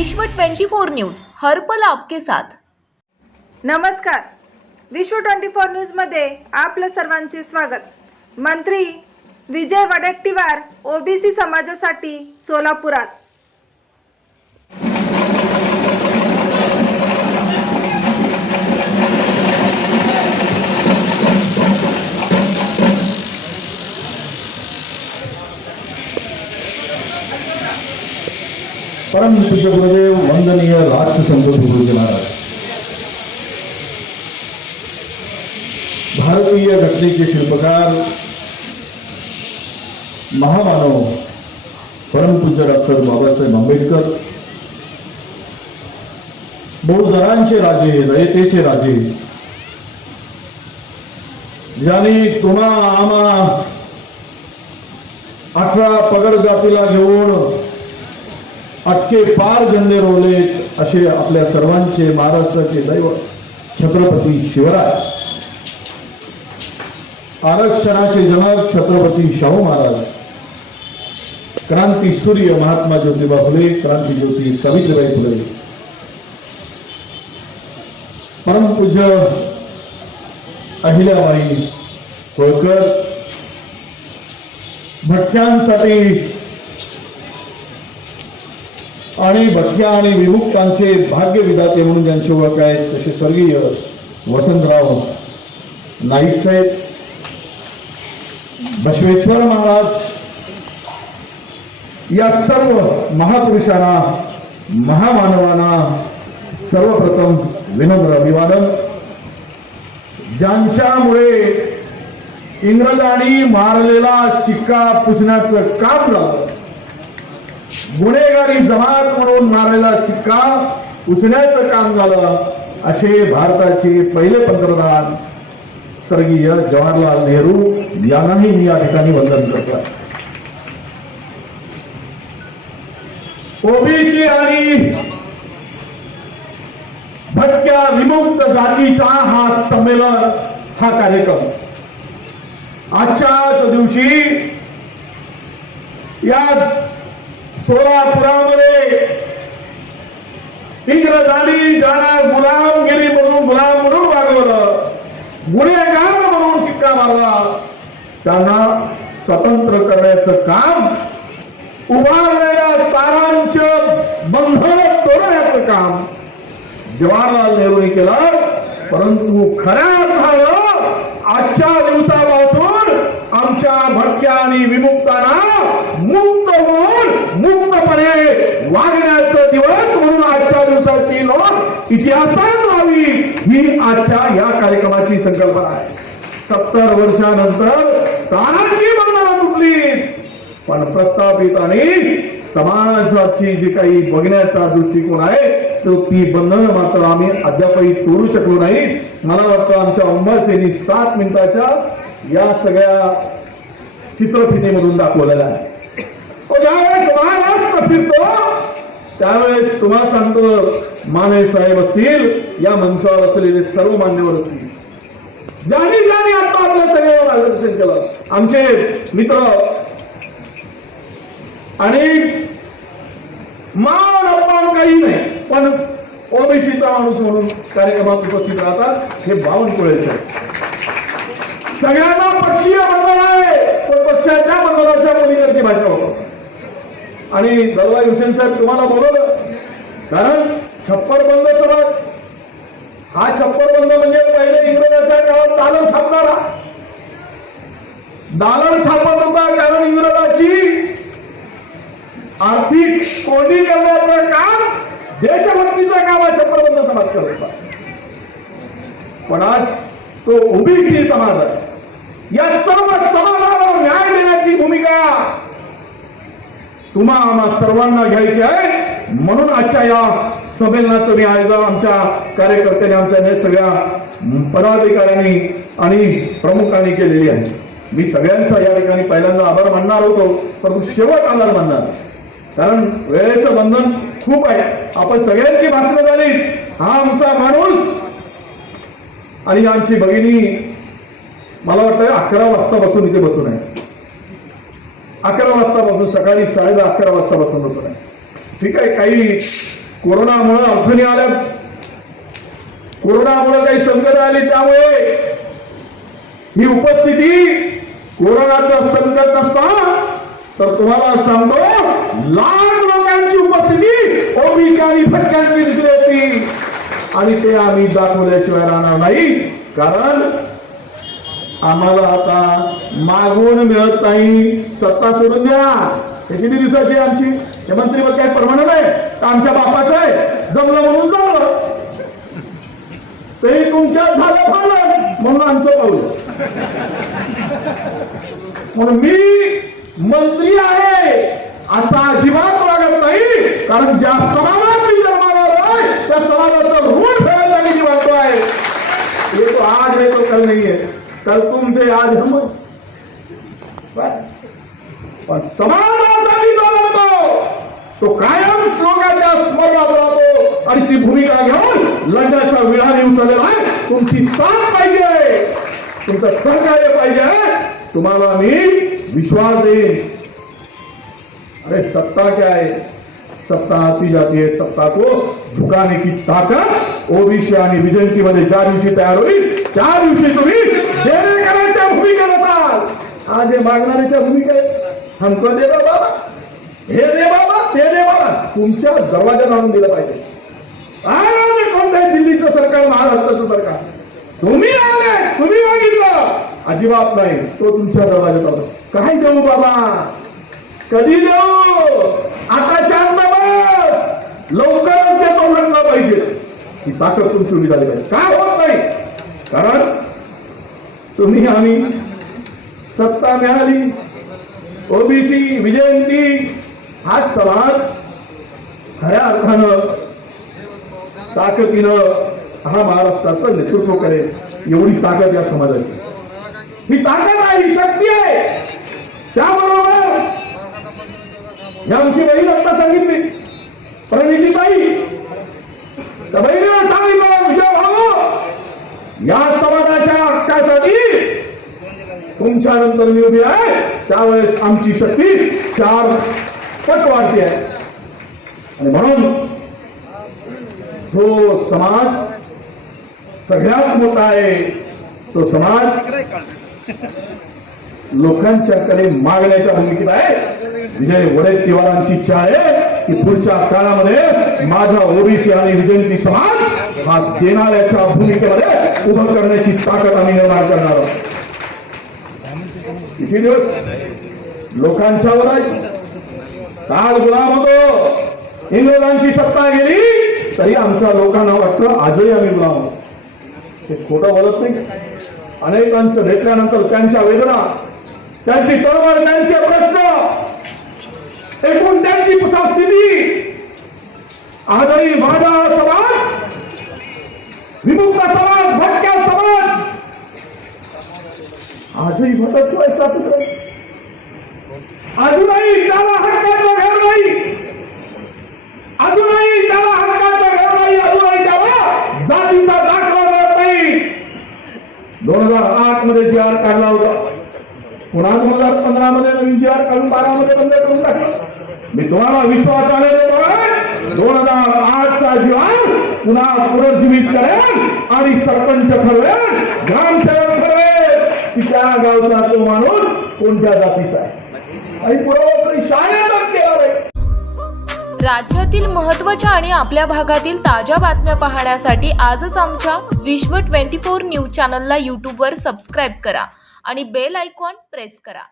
विश्व 24 न्यूज हर पल आपके साथ। नमस्कार, विश्व 24 न्यूज मध्ये आपलं सर्वांचे स्वागत। मंत्री विजय वडेट्टीवार ओबीसी समाजासाठी सोलापुरात। परम पूज्य गुरुदेव वंदनीय राष्ट्रसंत गुरुजी महाराज, भारतीय घटनेचे शिल्पकार, महामानव परमपूज्य डॉक्टर बाबासाहेब आंबेडकर, बहुजनांचे राजे, रयतेचे राजे, ज्यांनी तुम्हा आम्हा 18 पगड जातीला घेऊन अटके पार झेंडे रोवले, असे आपल्या सर्वांचे महाराष्ट्राचे दैवत छत्रपती शिवराय, आरक्षणाचे जनक छत्रपती शाहू महाराज, क्रांती सूर्य महात्मा ज्योतिबा फुले, क्रांती ज्योती सावित्रीबाई फुले, परमपूज्य अहिल्याबाई होळकर, भटक्यांसाठी आणि भटक्या आणि विमुक्तांचे भाग्य विधाते म्हणून ज्यांची ओळख आहे तसे स्वर्गीय वसंतराव नाईक साहेब, बसवेश्वर महाराज, या सर्व महापुरुषांना, महामानवांना सर्वप्रथम विनम्र अभिवादन। ज्यांच्यामुळे इंग्रजांनी मारलेला शिक्का पुसण्याचं काम झालं, गुन्हेगारी जमात म्हणून मारलेला शिक्का पुसण्याचं काम झालं, असे भारताचे पहिले पंतप्रधान स्वर्गीय जवाहरलाल नेहरू यांनाही मी या ठिकाणी वंदन करतो। ओबीसी आणि भटक्या विमुक्त जातीचा हा संमेलन, हा कार्यक्रम आजच्याच दिवशी या सोलापुरामध्ये इंग्रजांनी ज्यांना गुलामगिरी म्हणून वागवलं, गुन्हेगार म्हणून शिक्का मारला, त्यांना स्वतंत्र करण्याचं काम, उभारलेल्या तारांचं बंधन तोडण्याचं काम जवाहरलाल नेहरूंनी केलं। परंतु खऱ्या अर्थानं आजच्या दिवसापासून आमच्या भटक्या आणि विमुक्तांना मुक्त होऊन मुक्तपणे वागण्याचा दिवस म्हणून आजच्या दिवसाची नोंद इतिहासात व्हावी, ही आजच्या या कार्यक्रमाची संकल्पना आहे। 70 वर्षानंतर तारांची बंधनं तुटली, पण प्रस्थापित आणि समाजाची जी काही बघण्याचा दृष्टिकोन आहे तो ती बंधनं मात्र आम्ही अद्यापही तोडू शकलो नाही। मला वाटतं आमच्या उंबरसेनी 7 मिनिटाच्या या सगळ्या चित्रफितीमधून दाखवलेला आहे। ज्यावेळेस महाराष्ट्र फिरतो त्यावेळेस तुम्हाला सांगतो, माने साहेब असतील, या मंचावर असलेले सर्व मान्यवर असतील, ज्यांनी आता आपल्या सगळ्यावर मार्गदर्शन केलं, आमचे मित्र आणि मान अपमान काही नाही, पण ओबीसीचा माणूस म्हणून कार्यक्रमात उपस्थित राहतात हे बावनकुळेचे सगळ्यांना पक्षीय बंधन आहे, पण पक्षाच्या बंधनाच्या पलीकडची भाषा होतो। आणि दलवाई हुसेन साहेब तुम्हाला बोलवलं, कारण छप्पर बंद समाज, हा छप्पर बंद म्हणजे पहिले इंग्रजाच्या काळात दालन छापणारा, दालन छापत होता, कारण इंग्रजाची आर्थिक कोंडी करण्याचं काम, देशभक्तीचं काम आहे छप्परबंद समाज करत होता। पण आज तो ओबीसी समाज आहे, या सर्व समाजाला न्याय देण्याची भूमिका तुम्हा आम्हा सर्वांना घ्यायची आहे। म्हणून आजच्या या संमेलनाचं मी आयोजन आमच्या कार्यकर्त्यांनी, आमच्या सगळ्या पदाधिकाऱ्यांनी आणि प्रमुखांनी केलेली आहे। मी सगळ्यांचा या ठिकाणी पहिल्यांदा आभार मानणार होतो, परंतु शेवट आभार मानणार, कारण वेळेचं बंधन खूप आहे। आपण सगळ्यांची भाषणं झाली, हा आमचा माणूस आणि आमची भगिनी मला वाटतं 11 वाजता बसून इथे बसून आहे, 11 वाजता बसून, सकाळी 10:30 11 वाजता बसून बसून आहे। ठीक आहे, काही कोरोनामुळे अडचणी आल्या, कोरोनामुळे काही संकट आली, त्यामुळे ही उपस्थिती कोरोनाचं संकट नसता तर तुम्हाला सांगतो लाख लोकांची उपस्थिती ओबीसी आणि भटक्यांची दिसली होती आणि ते आम्ही दाखवल्याशिवाय राहणार नाही. कारण आम्हाला आता मागून मिळत नाही. सत्ता सोडून द्या. हे किती दिवसाची आहे आमची? हे मंत्री मग काय परमानंट आहे का आमच्या बापाचं आहे? जमलं म्हणून जमलं, तरी तुमच्या झालं फारलं म्हणून आमचं पाऊल. म्हणून मी मंत्री आहे असा अजिबात वागत नाही. कारण ज्या समाजात मी जन्माला आलोय त्या समाजाचं ऋण फेडायला मी वाटतो आहे. ये तो आज है तो कल नहीं है, कल तुमसे आज हम. पण समाजासाठी जो लढतो तो कायम श्लोकाच्या स्मरणात राहतो आणि ती भूमिका घेऊन लढण्याचा विळा येऊन चाललेला आहे. तुमची साथ पाहिजे, तुमचं सहकार्य पाहिजे. तुम्हाला मी विश्वास देईन. अरे सत्ता क्या है? सत्ता आती जाती है. सत्ता को झुकाने की ताकद ओबीसी आणि विजयंती मध्ये ज्या दिवशी तयार होईल त्या दिवशी तुम्ही देणे करायच्या भूमिकेत असाल. आज हे मागणाऱ्याच्या भूमिकेत हमको दे बाबा, हे दे बाबा, ते दे बाबा, तुमच्या दरवाजात आणून दिलं पाहिजे. कोणत्या दिल्लीचं सरकार, महाराष्ट्राचं सरकार, तुम्ही आले, तुम्ही मागितलं, अजिबात नाही. तो तुमच्या दरवाजात आला. काय देऊ बाबा, कधी देऊ? आता शांत बस, लवकरच देतो म्हटलं पाहिजे. ही ताकद तुमची उभी झाली पाहिजे. काय होत नाही? कारण तुम्ही आम्ही सत्ता मिळाली, ओबीसी विजयंती हा समाज खऱ्या अर्थानं ताकदीनं हा महाराष्ट्राचं नेतृत्व करेल एवढी ताकद या समाजाची. ही ताकद आहे, ही शक्ती आहे. त्याबरोबर ही आमची बहीण आता सांगितली प्रणितीताई, त्या बहिणीला सांगितलं विजय भाऊ या समाजाच्या हक्कासाठी तुमच्या नंतर मी उभी आहे. त्यावेळेस आमची शक्ती 4 पट वाढते आहे. आणि म्हणून जो समाज सगळ्यात मोठा आहे तो समाज लोकांच्याकडे मागण्याच्या भूमिकेत आहे. विजय वडेट्टीवारांची इच्छा आहे की पुढच्या काळामध्ये माझा ओबीसी आणि विजयंती समाज हा देणाऱ्याच्या भूमिकेमध्ये उभं करण्याची ताकद आम्ही निर्माण करणार आहोत. किती दिवस लोकांच्यावर आहे. काल गुलाम होतो, इंग्रजांची सत्ता गेली तरी आमच्या लोकांना वाटतं आजही आम्ही गुलाम आहोत. ते खोटं बोलत नाही. अनेकांचं भेटल्यानंतर त्यांच्या वेदना, त्यांची तळमळ, त्यांचे प्रश्न, एकूण त्यांची स्थिती, आजही माझा समाज, विमुक्त समाज, भटक्या समाज आजही भटकतोय. अजूनही त्याला हक्काचं घर नाही, अजूनही त्याला हक्काचं घर नाही, अजूनही त्याला जातीचा दाखला मिळत नाही. 2008 मध्ये जी आर काढला होता, पुन्हा 2015 मध्ये नवीन जी आर काढून 12 मध्ये बंद करून टाकला. मी तुम्हाला विश्वासाने देतोय 2008चा जी आर पुन्हा पुनर्जीवित करेल आणि सरपंच ठरवेल, ग्रामसेवक ठरवेल की त्या गावचा तो माणूस कोणत्या जातीचा आहे आणि पुरवठा शाळेतच केला आहे. राज्यातील महत्त्वाच्या आणि आपल्या भागातील ताज्या बातम्या पाहण्यासाठी आजच आमच्या विश्व 24 न्यूज चॅनलला यूट्यूबवर सबस्क्राईब करा आणि बेल आयकॉन प्रेस करा.